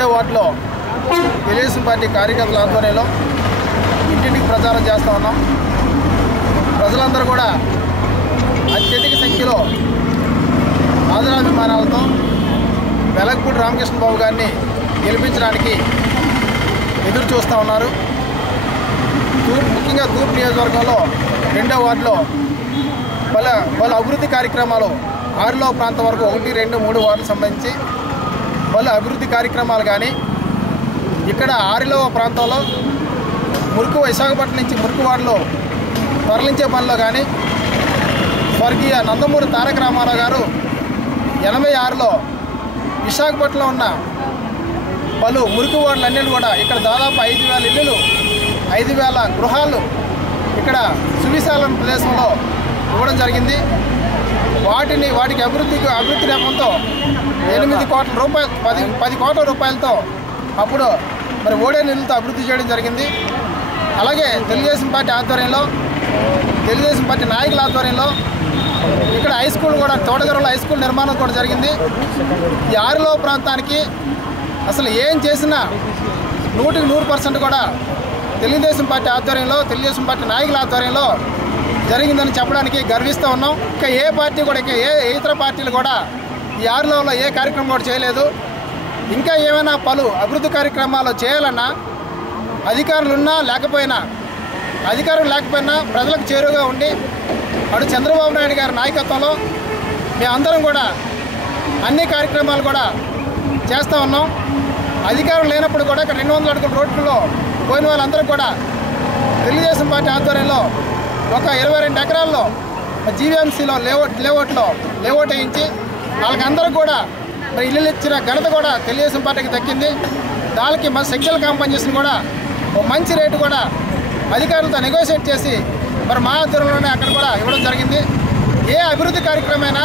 2వ వార్డులో తెలుగుదేశం పార్టీ కార్యకర్తల ఆధ్వర్యంలో ఇంటింటికి ప్రచారం చేస్తూ ఉన్నాం. ప్రజలందరూ కూడా అత్యధిక సంఖ్యలో ఆదరాభిమానాలతో వెలగపూడి రామకృష్ణ బాబు గారిని గెలిపించడానికి ఎదురు చూస్తూ ఉన్నారు. ముఖ్యంగా తూర్పు నియోజకవర్గంలో 2వ వార్డులో పలు అభివృద్ధి కార్యక్రమాలు 6లో ప్రాంతం వరకు 1, 2, 3 వార్డులకు సంబంధించి పలు అభివృద్ధి కార్యక్రమాలు కానీ, ఇక్కడ 6లో ప్రాంతంలో విశాఖపట్నం నుంచి మురికి వార్డులో తరలించే పనిలో కానీ స్వర్గీయ నందమూరి తారక రామారావు గారు 86లో విశాఖపట్నంలో ఉన్న పలు మురికి వార్డులన్నీ కూడా ఇక్కడ దాదాపు 5,000 ఇళ్ళు, 5,000 గృహాలు ఇక్కడ సువిశాల ప్రదేశంలో ఇవ్వడం జరిగింది. వాటికి అభివృద్ధి నేపంతో 8 కోట్ల రూపాయలు 10 కోట్ల రూపాయలతో అప్పుడు మరి ఓడే నిధులతో అభివృద్ధి చేయడం జరిగింది. అలాగే తెలుగుదేశం పార్టీ ఆధ్వర్యంలో, తెలుగుదేశం పార్టీ నాయకుల ఆధ్వర్యంలో ఇక్కడ హై స్కూల్ కూడా, తోటగర్రలో హై స్కూల్ నిర్మాణం కూడా జరిగింది. ఈ 6లో ప్రాంతానికి అసలు ఏం చేసినా 100% కూడా తెలుగుదేశం పార్టీ ఆధ్వర్యంలో, తెలుగుదేశం పార్టీ నాయకుల ఆధ్వర్యంలో జరిగిందని చెప్పడానికి గర్విస్తూ ఉన్నాం. ఇంకా ఏ పార్టీ కూడా, ఏ ఇతర పార్టీలు కూడా ఈ 6లో ఏ కార్యక్రమం కూడా చేయలేదు. ఇంకా ఏమైనా పలు అభివృద్ధి కార్యక్రమాలు చేయాలన్నా అధికారులు లేకపోయినా ప్రజలకు చేరువగా ఉండి అటు చంద్రబాబు నాయుడు గారి నాయకత్వంలో మేమందరం కూడా అన్ని కార్యక్రమాలు కూడా చేస్తూ ఉన్నాం. అధికారం లేనప్పుడు కూడా ఇక్కడ 200 అడుగుల రోడ్లలో పోయిన వాళ్ళందరూ కూడా తెలుగుదేశం పార్టీ ఆధ్వర్యంలో ఒక 22 ఎకరాల్లో జీవీఎంసీలో లేఅవుట్ వేయించి వాళ్ళకందరూ కూడా ఇల్లు ఇచ్చిన ఘనత కూడా తెలుగుదేశం పార్టీకి దక్కింది. దానికి మన సెక్షువల్ కాంపన్సేషన్ కూడా ఒక మంచి రేటు కూడా అధికారులతో నెగోషియేట్ చేసి మరి మా ఆధ్వర్యంలోనే అక్కడ కూడా ఇవ్వడం జరిగింది. ఏ అభివృద్ధి కార్యక్రమమైనా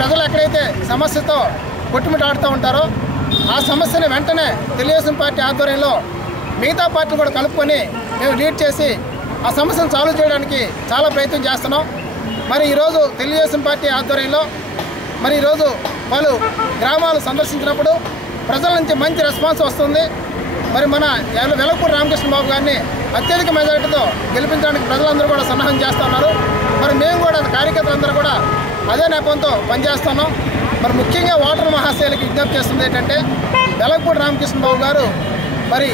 ప్రజలు ఎక్కడైతే సమస్యతో కొట్టుమిటాడుతూ ఉంటారో ఆ సమస్యని వెంటనే తెలుగుదేశం పార్టీ ఆధ్వర్యంలో మిగతా పార్టీలు కూడా కలుపుకొని మేము లీడ్ చేసి ఆ సమస్యను సాల్వ్ చేయడానికి చాలా ప్రయత్నం చేస్తున్నాం. మరి ఈరోజు తెలుగుదేశం పార్టీ ఆధ్వర్యంలో మరి ఈరోజు పలు గ్రామాలు సందర్శించినప్పుడు ప్రజల నుంచి మంచి రెస్పాన్స్ వస్తుంది. మరి మన వెలగపూడి రామకృష్ణ బాబు గారిని అత్యధిక మెజారిటీతో గెలిపించడానికి ప్రజలందరూ కూడా సన్నాహం చేస్తున్నారు. మరి మేము కూడా కార్యకర్తలందరూ కూడా అదే నెపంతో పనిచేస్తున్నాం. మరి ముఖ్యంగా ఓటర్ మహాశయులకి విజ్ఞప్తి చేస్తుంది ఏంటంటే, వెలగపూడి రామకృష్ణ బాబు గారు మరి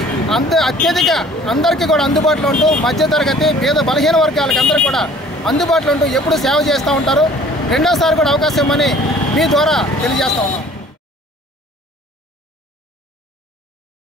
అత్యధిక అందరికీ కూడా అందుబాటులో ఉంటూ మధ్యతరగతి పేద బలహీన వర్గాలకు అందరూ కూడా అందుబాటులో ఉంటూ ఎప్పుడు సేవ చేస్తూ ఉంటారు. రెండోసారి కూడా అవకాశం ఇవ్వమని మీ ద్వారా తెలియజేస్తూ ఉన్నాం.